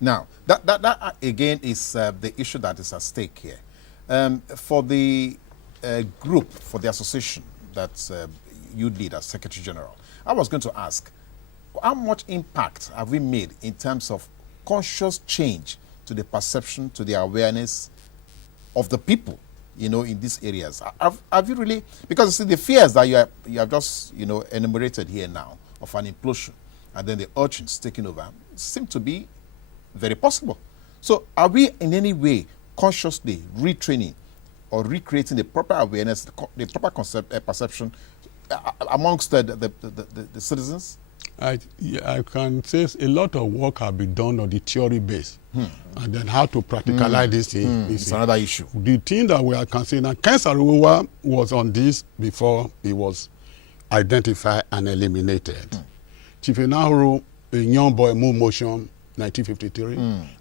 Now, that again is the issue that is at stake here. For the group, for the association that you lead as Secretary General, I was going to ask, how much impact have we made in terms of conscious change to the perception, to the awareness of the people, you know, in these areas? Have you really, because you see the fears that you have just, you know, enumerated here now of an implosion and then the urchins taking over seem to be very possible. So are we in any way consciously retraining or recreating the proper awareness, the proper perception amongst the citizens? I can say a lot of work has been done on the theory base, and then how to practicalize this thing. It's another issue. The thing that we are considering, and Ken Saro-Wiwa was on this before he was identified and eliminated. Chief Enahoro, a young boy, moved motion 1953,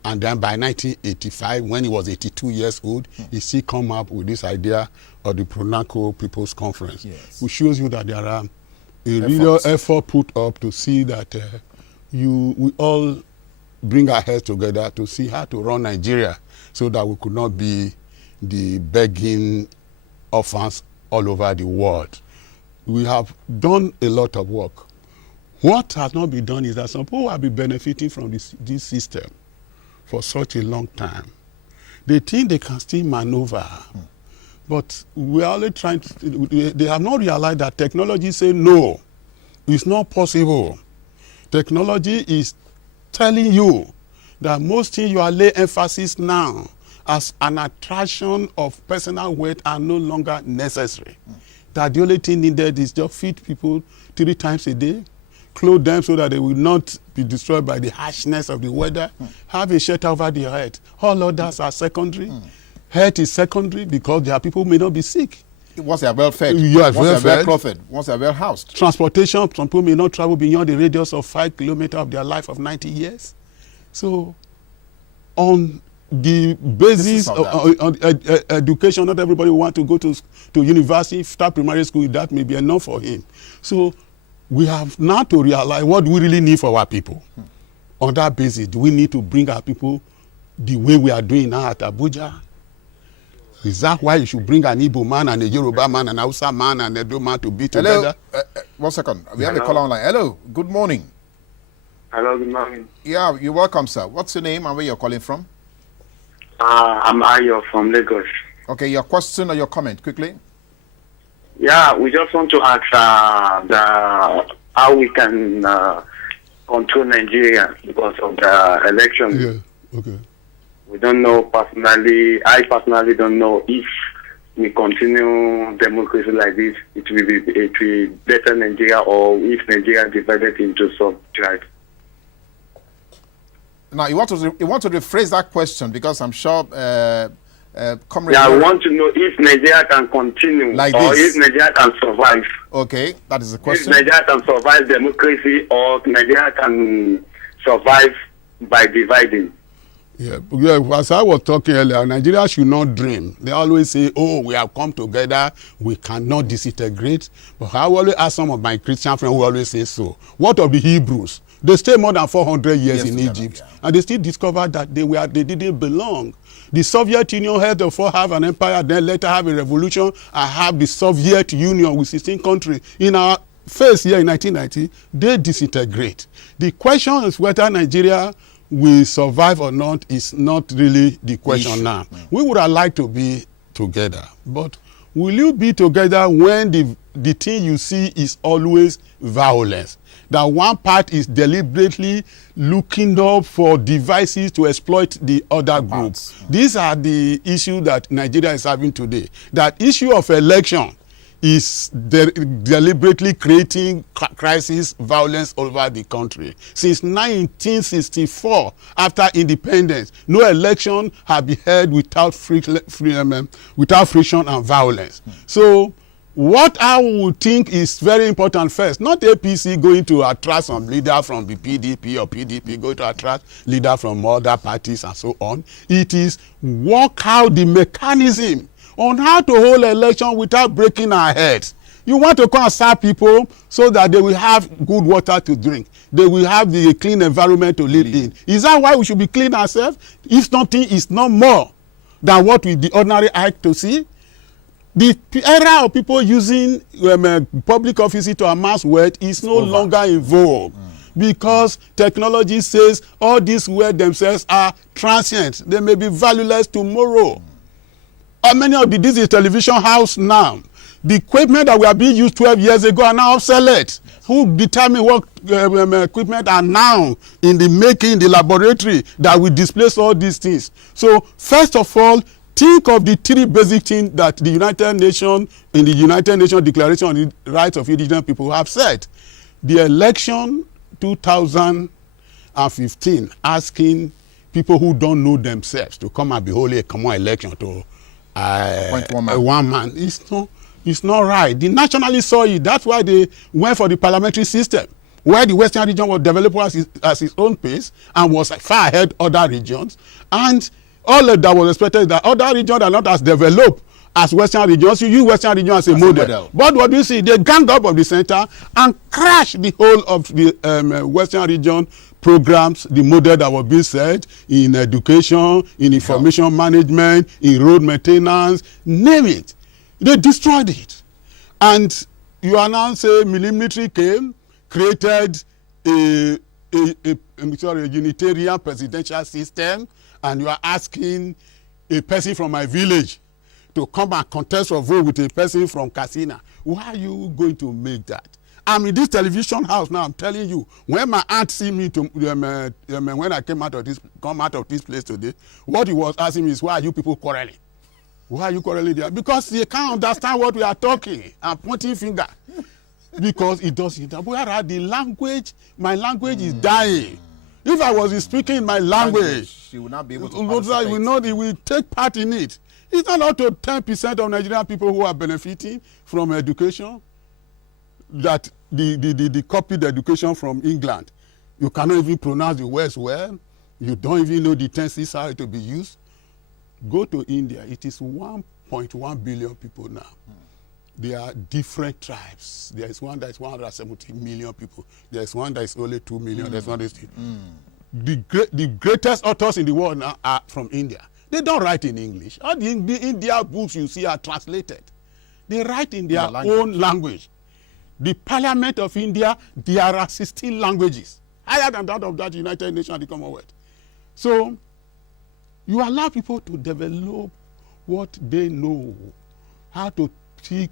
and then by 1985, when he was 82 years old, he still come up with this idea of the Pronaco People's Conference, which shows you that there are a real effort put up to see that we all bring our heads together to see how to run Nigeria so that we could not be the begging orphans all over the world. We have done a lot of work. What has not been done is that some people have been benefiting from this system for such a long time. They think they can still maneuver. But we are only trying to, they have not realized that technology say no, it's not possible. Technology is telling you that most things you are laying emphasis now as an attraction of personal wealth are no longer necessary. That the only thing needed is just feed people 3 times a day, clothe them so that they will not be destroyed by the harshness of the weather, have a shelter over their head. All others are secondary. Health is secondary because there are people who may not be sick. Once they are well fed, yes, once they are well clothed, once they are well housed. Transportation, some people may not travel beyond the radius of 5 kilometers of their life of 90 years. So, on the basis of education, not everybody want to go to university, start primary school, that may be enough for him. So, we have now to realize what we really need for our people. On that basis, do we need to bring our people the way we are doing now at Abuja? Is that why you should bring an Igbo man and a Yoruba man and a Hausa man and a Edo man to be together? Hello, 1 second. We have a caller online. Hello, good morning. Hello, good morning. Yeah, you're welcome, sir. What's your name and where you're calling from? I'm Ayo from Lagos. Okay, your question or your comment, quickly. Yeah, we just want to ask how we can control Nigeria because of the election. Yeah, okay. We don't know personally, I personally don't know if we continue democracy like this, it will be better Nigeria, or if Nigeria divided into some tribes. Now, you want to rephrase that question because I'm sure Comrade, I want to know if Nigeria can continue like or this. if Nigeria can survive. Okay, that is the question. If Nigeria can survive democracy or Nigeria can survive by dividing. Yeah, as I was talking earlier, Nigeria should not dream. They always say, oh, we have come together, we cannot disintegrate. But I always ask some of my Christian friends who always say so. What of the Hebrews? They stayed more than 400 years in Egypt, and they still discovered that they didn't belong. The Soviet Union had to have an empire, then later have a revolution, and have the Soviet Union with 16 countries. In our first year in 1990, they disintegrate. The question is whether Nigeria will survive or not is not really the question now. We would have liked to be together, but will you be together when the thing you see is always violence? That one part is deliberately looking up for devices to exploit the other group. These are the issues that Nigeria is having today. That issue of election is deliberately creating crisis, violence over the country. Since 1964, after independence, no election has been held without friction and violence. So, what I would think is very important first, not APC going to attract some leader from the PDP or PDP going to attract leader from other parties and so on. It is work out the mechanism on how to hold election without breaking our heads. You want to come and serve people so that they will have good water to drink. they will have the clean environment to live in. Is that why we should be clean ourselves? If nothing is not more than what we the ordinary eye to see. The era of people using public offices to amass wealth is no longer in vogue. Because technology says all these wealth themselves are transient. They may be valueless tomorrow. How many of this is television house now? The equipment that were being used 12 years ago are now obsolete. Who determine what equipment are now in the making, in the laboratory that will displace all these things? So first of all, think of the three basic things that the United Nations, in the United Nations Declaration on the Rights of Indigenous People have said. The election 2015 asking people who don't know themselves to come and be holding a common election to one man. It's not right. The nationalists saw it. That's why they went for the parliamentary system, where the Western region was developed as its own pace and was far ahead other regions. And all of that was expected is that other regions are not as developed as Western regions. You use Western region as a model. But what do you see? They gang up of the center and crash the whole of the Western region programs, the model that was being set in education, in information management, in road maintenance, name it. They destroyed it. And you are now saying military came, created a unitarian presidential system, and you are asking a person from my village to come and contest or vote with a person from Katsina. Why are you going to make that? I'm in this television house now. I'm telling you, when my aunt see me when I come out of this place today, what he was asking me is, why are you people quarreling? Why are you quarreling there? Because they can't understand what we are talking and pointing finger. Because it doesn't. Whereas the language, my language is dying. If I was speaking my language, she would not be able to participate. He will take part in it. It's not up to 10% of Nigerian people who are benefiting from education, that the copied education from England. You cannot even pronounce the words well. You don't even know the tenses how to be used. Go to India. It is 1.1 billion people now. There are different tribes. There is one that is 170 million people. There is one that is only 2 million. There's one that is the greatest authors in the world now are from India. They don't write in English. All the India books you see are translated. They write in their own language. The Parliament of India, there are 16 languages, higher than that of that United Nations and the Commonwealth. So you allow people to develop what they know, how to speak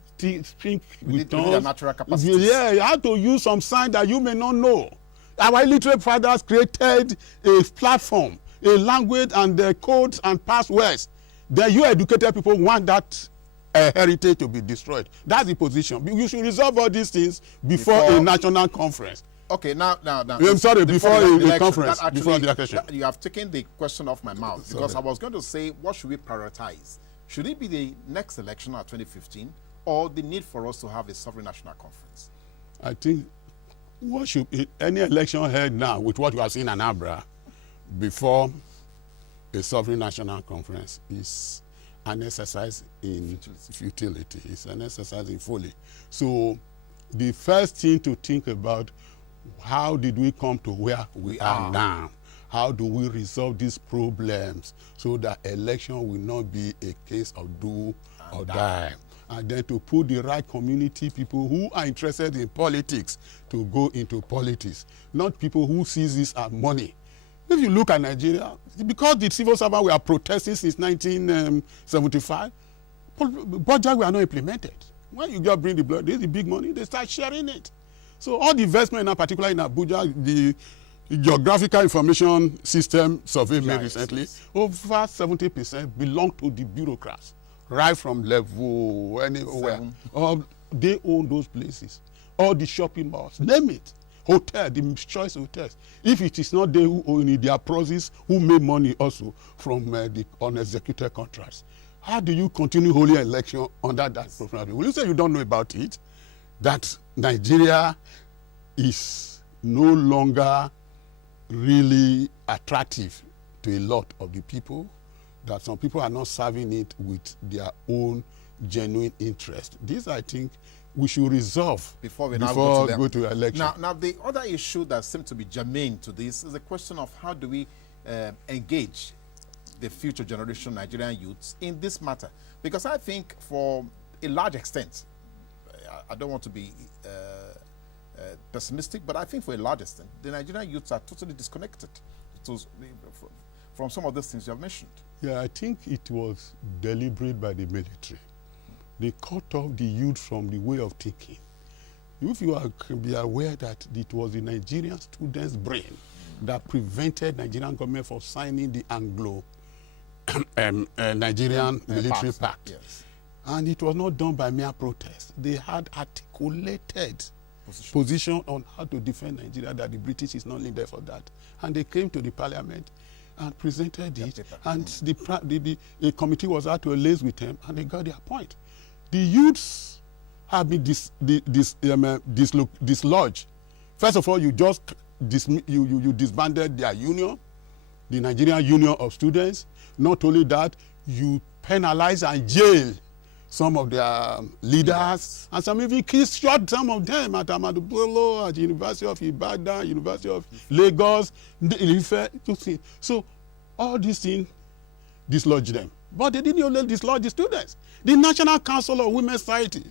with their natural capacities. Yeah, how to use some sign that you may not know. Our illiterate fathers created a platform, a language and the codes and passwords. Then you educated people want that heritage to be destroyed. That's the position. You should resolve all these things before a national conference. Okay, now. I'm sorry, before a conference, before the election. You have taken the question off my mouth, because I was going to say, what should we prioritize? Should it be the next election of 2015, or the need for us to have a sovereign national conference? I think what should any election held now with what you have seen in Abra before a sovereign national conference is an exercise in futility. It's an exercise in folly. So the first thing to think about, how did we come to where we are now? How do we resolve these problems so that election will not be a case of do or die? And then to put the right community, people who are interested in politics, to go into politics, not people who see this as money. If you look at Nigeria, because the civil servants were protesting since 1975, budget were not implemented. When you just bring the blood, there's the big money, they start sharing it. So all the investment, in particular in Abuja, the Geographical Information System survey made recently, over 70% belong to the bureaucrats, right from level anywhere. They own those places. All the shopping malls, name it. Hotel, the choice hotels. If it is not they who own it, they are process who make money also from the unexecuted contracts. How do you continue holding election under that profile? Will you say you don't know about it? That Nigeria is no longer really attractive to a lot of the people, that some people are not serving it with their own genuine interest. This, I think, we should resolve before we now go to election. Now, the other issue that seems to be germane to this is the question of how do we engage the future generation Nigerian youths in this matter? Because I think for a large extent, I don't want to be pessimistic, but I think for a large extent, the Nigerian youths are totally disconnected from some of those things you have mentioned. Yeah, I think it was deliberate by the military. They cut off the youth from the way of thinking. If you can be aware that it was the Nigerian students' brain that prevented Nigerian government from signing the Anglo Nigerian military pact. Yes. And it was not done by mere protest. They had articulated position on how to defend Nigeria, that the British is not needed for that. And they came to the parliament and presented it, and the committee was out to liaise with them, and they got their point. The youths have been dislodged. First of all, you just you disbanded their union, the Nigerian Union of Students. Not only that, you penalize and jail some of their leaders, and some even shot some of them at Ahmadu Bello, at the University of Ibadan, University of Lagos, Ife. So all these things dislodge them. But they didn't only dislodge the students. The National Council of Women's Society,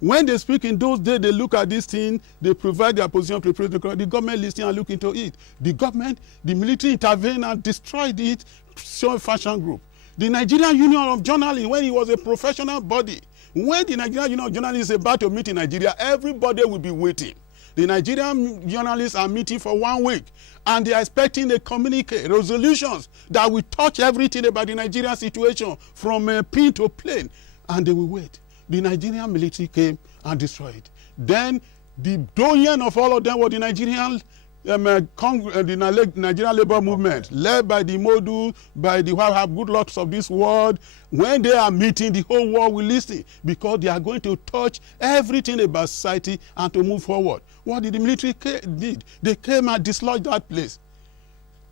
when they speak in those days, they look at this thing, they provide their position, the government listen and look into it. The government, the military intervened and destroyed it, so fashion group. The Nigerian Union of Journalists, when it was a professional body, when the Nigerian Union of Journalists is about to meet in Nigeria, everybody will be waiting. The Nigerian journalists are meeting for 1 week, and they are expecting a communique, resolutions that will touch everything about the Nigerian situation from pin to plane, and they will wait. The Nigerian military came and destroyed. Then the doyen of all of them was the Nigerian Nigerian Labour Movement, led by the Modu, by the who have good lots of this world. When they are meeting, the whole world will listen, because they are going to touch everything about society and to move forward. What did the military did? They came and dislodged that place.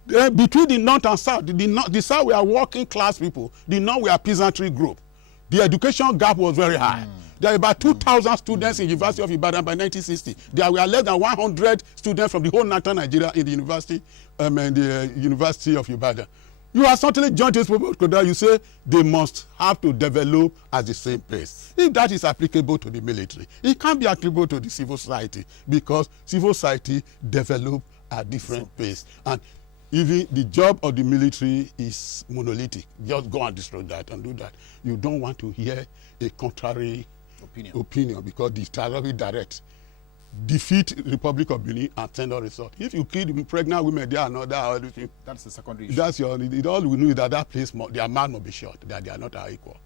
Between the North and South, the South were working class people, the North were peasantry group. The education gap was very high. There were about 2,000 students in the University of Ibadan by 1960. There were less than 100 students from the whole northern Nigeria in the University of Ibadan. You are certainly joined this people, you say they must have to develop at the same pace. If that is applicable to the military, it can't be applicable to the civil society, because civil society develop at different pace. And even the job of the military is monolithic. Just go and destroy that and do that. You don't want to hear a contrary opinion, because the target direct. Defeat Republic of Benin and send a result. If you kill the pregnant women, they are not that. That's the secondary issue. That's all we know is that place, their man must be shot, that they are not our equal.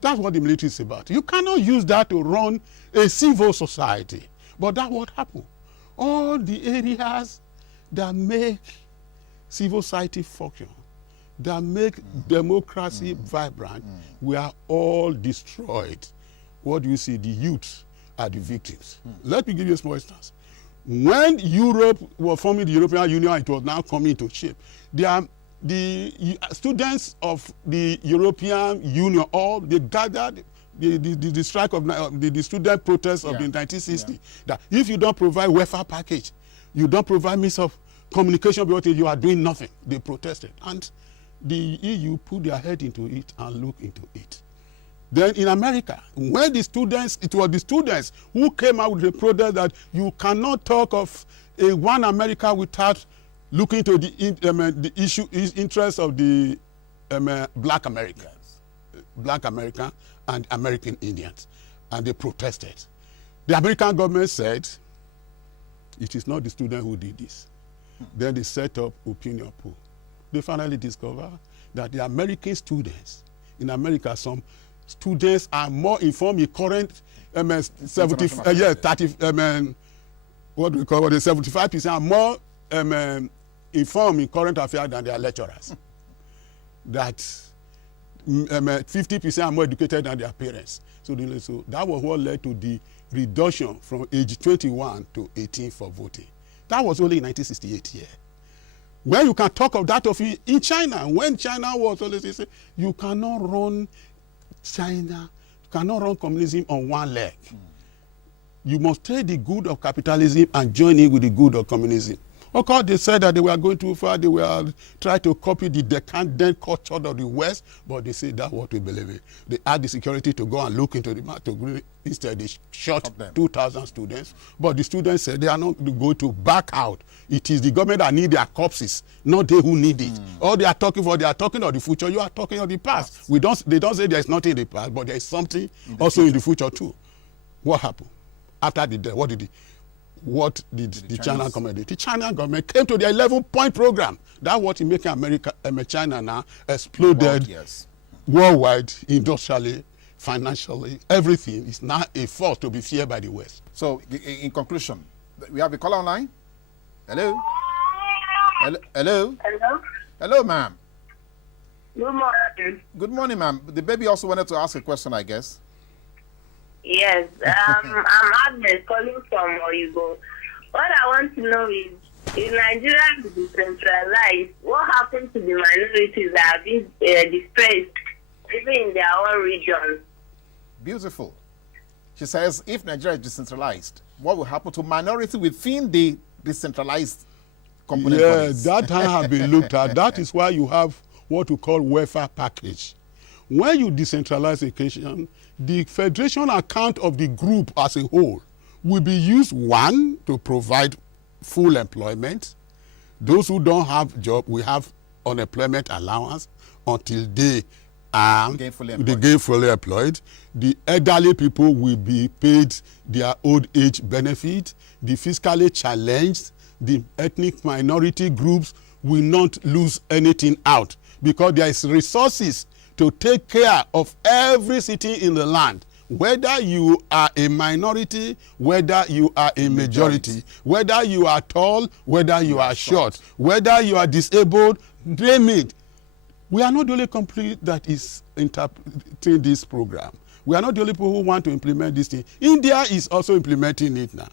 That's what the military is about. You cannot use that to run a civil society. But that's what happened. All the areas that make civil society function, that make democracy vibrant, were all destroyed. What do you see? The youth are the victims. Let me give you a small instance. When Europe was forming the European Union, it was now coming into shape. The students of the European Union, all they gathered, the strike of the student protests of the 1960s, that if you don't provide welfare package, you don't provide means of communication, because you are doing nothing. They protested, and the EU put their head into it and looked into it. Then in America, when the students, it was the students who came out with a protest that you cannot talk of a one America without looking to the issue, interest of the Black Americans, Black American and American Indians, and they protested. The American government said it is not the student who did this. Then they set up opinion poll. They finally discovered that the American students in America, some students are more informed in current 75% are more informed in current affairs than their lecturers. That 50% are more educated than their parents. So that was what led to the reduction from age 21 to 18 for voting. That was only in 1968 here. When you can talk of that in China, when China was always, you cannot run China, you cannot run communism on one leg. You must take the good of capitalism and join it with the good of communism. Of course, they said that they were going too far. They were trying to copy the decadent culture of the West, but they say that's what we believe in. They had the security to go and look into the matter. Instead, they shot 2,000 students. But the students said they are not going to back out. It is the government that need their corpses, not they who need it. All they are talking of the future. You are talking of the past. They don't say there is nothing in the past, but there is something also in the future too. What happened? After the death, what did the China government do? The China government came to their 11-point program. That's what is making China now exploded worldwide, industrially, financially. Everything is now a force to be feared by the West. So, in conclusion, we have a caller online. Hello? Hello? Hello? Hello, ma'am. Good morning. Good morning, ma'am. The baby also wanted to ask a question, I guess. Yes, I'm Agnes calling from Oyibo. What I want to know is, if Nigeria is decentralized, what happens to the minorities that have been displaced, even in their own regions? Beautiful. She says, if Nigeria is decentralized, what will happen to minority within the decentralized component? Yes, that has been looked at. That is why you have what we call welfare package. When you decentralize education, the federation account of the group as a whole will be used, one, to provide full employment. Those who don't have job will have unemployment allowance until they get fully employed. The elderly people will be paid their old age benefit. The fiscally challenged, the ethnic minority groups will not lose anything out because there is resources to take care of every city in the land, whether you are a minority, whether you are a majority, whether you are tall, whether you are short, whether you are disabled, name it. We are not the only country that is interpreting this program. We are not the only people who want to implement this thing. India is also implementing it now.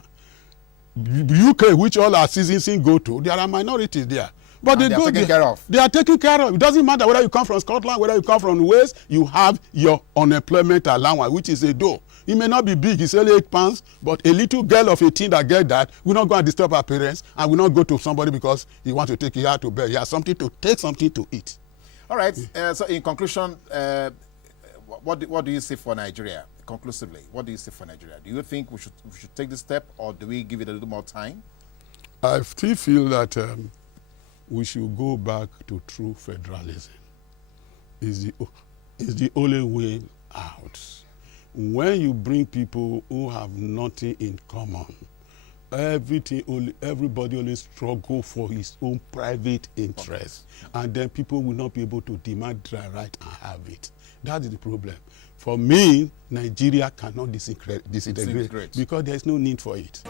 UK, which all our citizens go to, there are minorities there. But they are taken care of. They are taken care of. It doesn't matter whether you come from Scotland, whether you come from Wales, you have your unemployment allowance, which is a dough. It may not be big, it's only £8, but a little girl of 18 that get that will not go and disturb her parents and will not go to somebody because he wants to take her out to bed. He has something to take, something to eat. All right. So in conclusion, what do you see for Nigeria? Conclusively, what do you see for Nigeria? Do you think we should take this step, or do we give it a little more time? I still feel that we should go back to true federalism. Is the only way out. When you bring people who have nothing in common, everybody only struggle for his own private interest, and then people will not be able to demand their right and have it. That is the problem. For me, Nigeria cannot disintegrate because there is no need for it.